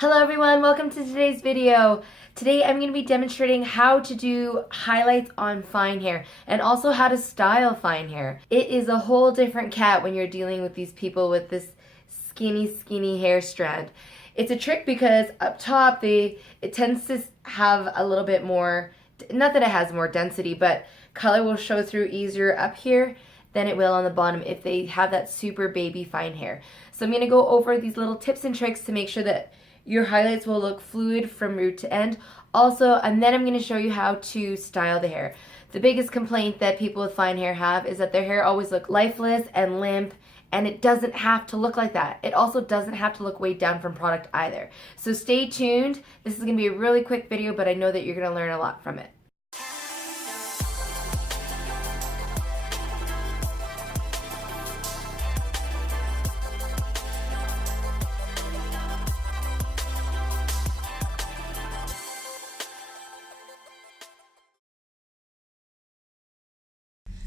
Hello everyone, welcome to today's video. Today I'm going to be demonstrating how to do highlights on fine hair and also how to style fine hair. It is a whole different cat when you're dealing with these people with this skinny hair strand. It's a trick because up top it tends to have a little bit more, not that it has more density, but color will show through easier up here than it will on the bottom if they have that super baby fine hair. So I'm going to go over these little tips and tricks to make sure that your highlights will look fluid from root to end. Also, and then I'm going to show you how to style the hair. The biggest complaint that people with fine hair have is that their hair always looks lifeless and limp, and it doesn't have to look like that. It also doesn't have to look weighed down from product either. So stay tuned. This is going to be a really quick video, but I know that you're going to learn a lot from it.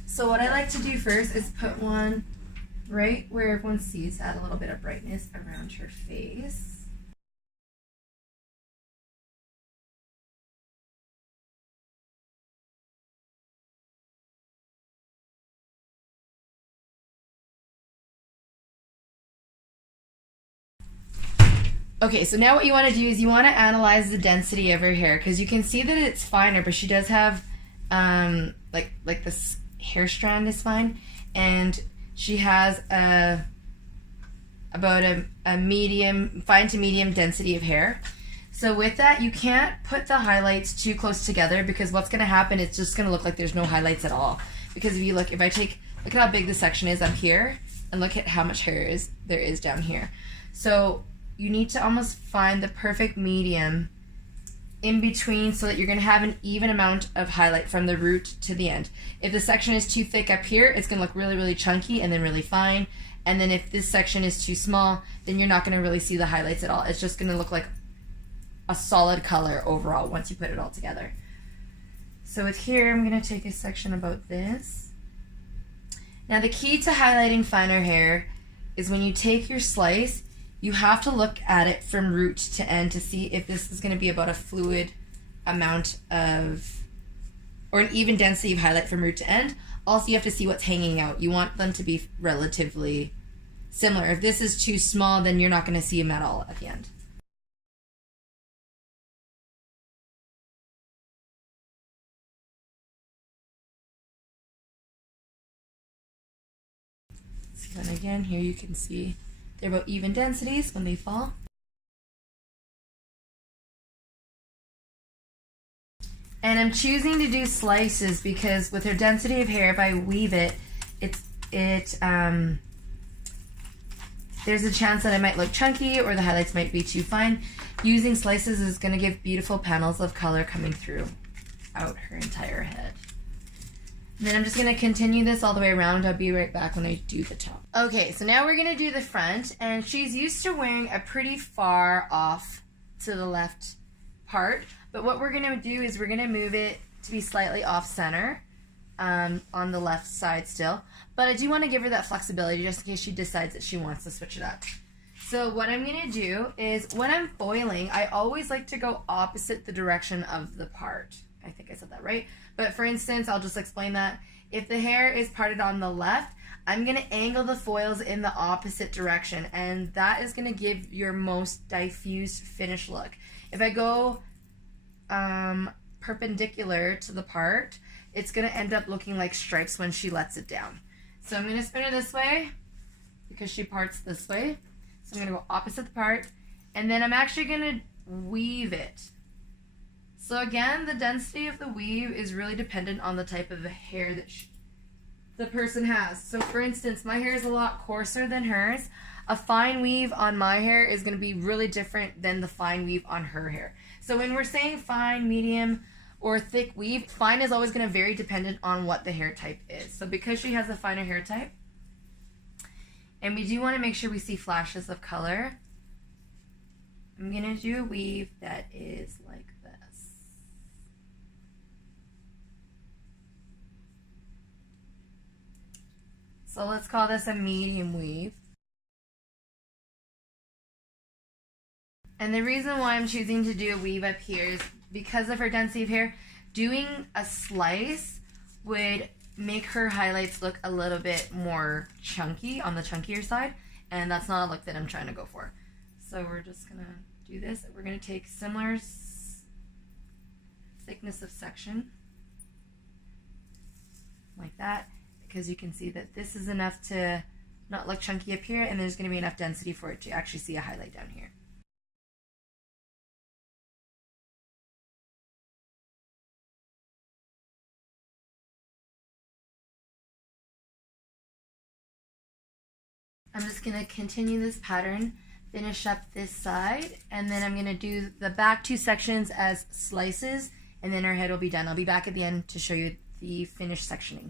So what I like to do first is put one right where everyone sees, add a little bit of brightness around her face. Okay, so now what you want to do is you want to analyze the density of her hair, because you can see that it's finer, but she does have like this hair strand is fine, and she has about a medium, fine to medium density of hair. So with that, you can't put the highlights too close together, because what's going to happen, it's just going to look like there's no highlights at all. Because if you look, look at how big the section is up here, and look at how much hair there is down here. So you need to almost find the perfect medium in between so that you're going to have an even amount of highlight from the root to the end. If the section is too thick up here, it's going to look really chunky and then really fine. And then if this section is too small, then you're not going to really see the highlights at all. It's just going to look like a solid color overall once you put it all together. So with here, I'm going to take a section about this. Now the key to highlighting finer hair is when you take your slice, you have to look at it from root to end to see if this is going to be about a fluid amount of, or an even density of highlight from root to end. Also, you have to see what's hanging out. You want them to be relatively similar. If this is too small, then you're not going to see them at all at the end. So then again, here you can see they're about even densities when they fall. And I'm choosing to do slices because with her density of hair, if I weave it, there's a chance that it might look chunky or the highlights might be too fine. Using slices is going to give beautiful panels of color coming through out her entire head. And then I'm just going to continue this all the way around. I'll be right back when I do the top. Okay, so now we're going to do the front, and she's used to wearing a pretty far off to the left part, but what we're going to do is we're going to move it to be slightly off center on the left side still, but I do want to give her that flexibility just in case she decides that she wants to switch it up. So what I'm going to do is when I'm foiling, I always like to go opposite the direction of the part. I think I said that right. But for instance, I'll just explain that. If the hair is parted on the left, I'm going to angle the foils in the opposite direction, and that is going to give your most diffused finish look. If I go perpendicular to the part, it's going to end up looking like stripes when she lets it down. So I'm going to spin her this way because she parts this way. So I'm going to go opposite the part, and then I'm actually going to weave it. So again, the density of the weave is really dependent on the type of hair that the person has. So for instance, my hair is a lot coarser than hers. A fine weave on my hair is going to be really different than the fine weave on her hair. So when we're saying fine, medium, or thick weave, fine is always going to vary dependent on what the hair type is. So because she has a finer hair type, and we do want to make sure we see flashes of color, I'm going to do a weave that is like this. So let's call this a medium weave. And the reason why I'm choosing to do a weave up here is because of her density of hair. Doing a slice would make her highlights look a little bit more chunky, on the chunkier side, and that's not a look that I'm trying to go for. So we're just gonna do this. We're gonna take similar thickness of section, like that, because you can see that this is enough to not look chunky up here, and there's gonna be enough density for it to actually see a highlight down here. I'm just going to continue this pattern, finish up this side, and then I'm going to do the back 2 sections as slices, and then our head will be done. I'll be back at the end to show you the finished sectioning.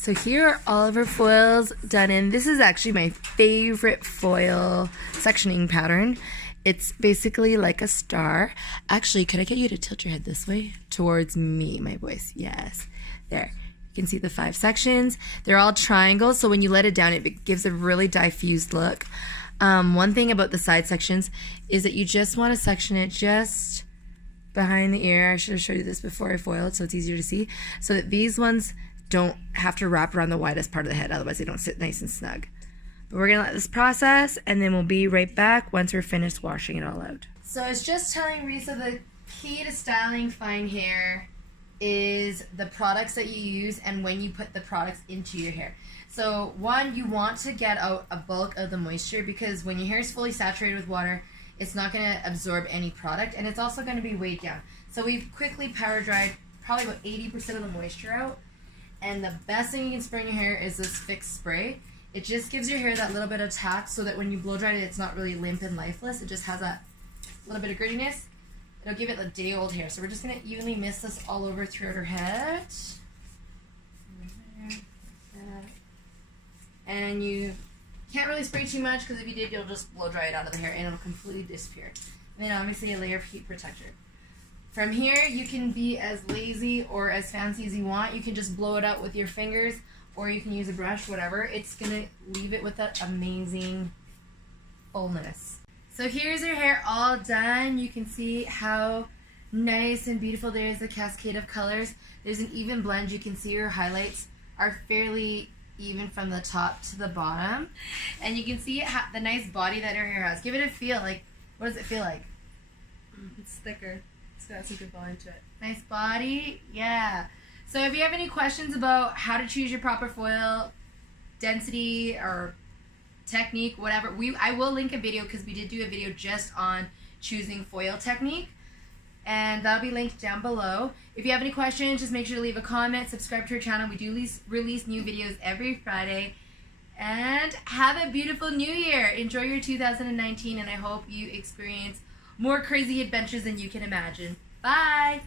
So here are all of her foils done in. This is actually my favorite foil sectioning pattern. It's basically like a star. Actually, could I get you to tilt your head this way? Towards me, my voice. Yes. There. You can see the 5 sections. They're all triangles, so when you let it down, it gives a really diffused look. One thing about the side sections is that you just want to section it just behind the ear. I should have showed you this before I foiled, so it's easier to see. So that these ones don't have to wrap around the widest part of the head, otherwise they don't sit nice and snug. But we're gonna let this process, and then we'll be right back once we're finished washing it all out. So I was just telling Risa, the key to styling fine hair is the products that you use and when you put the products into your hair. So one, you want to get out a bulk of the moisture, because when your hair is fully saturated with water, it's not going to absorb any product, and it's also going to be weighed down. So we've quickly power dried probably about 80% of the moisture out. And the best thing you can spray in your hair is this fixed spray. It just gives your hair that little bit of tack so that when you blow dry it, it's not really limp and lifeless. It just has that little bit of grittiness. It'll give it a day-old hair. So we're just going to evenly mist this all over throughout her head. And you can't really spray too much, because if you did, you'll just blow dry it out of the hair and it'll completely disappear. And then obviously a layer of heat protector. From here, you can be as lazy or as fancy as you want. You can just blow it out with your fingers, or you can use a brush, whatever. It's going to leave it with that amazing fullness. So here's your hair all done. You can see how nice and beautiful there is a cascade of colors. There's an even blend. You can see your highlights are fairly even from the top to the bottom. And you can see the nice body that her hair has. Give it a feel. Like, what does it feel like? It's thicker. It's got some good volume to it. Nice body, yeah. So if you have any questions about how to choose your proper foil, density or technique, whatever, I will link a video, because we did do a video just on choosing foil technique, and that'll be linked down below. If you have any questions, just make sure to leave a comment, subscribe to our channel. We do release new videos every Friday, and have a beautiful new year. Enjoy your 2019, and I hope you experience more crazy adventures than you can imagine. Bye!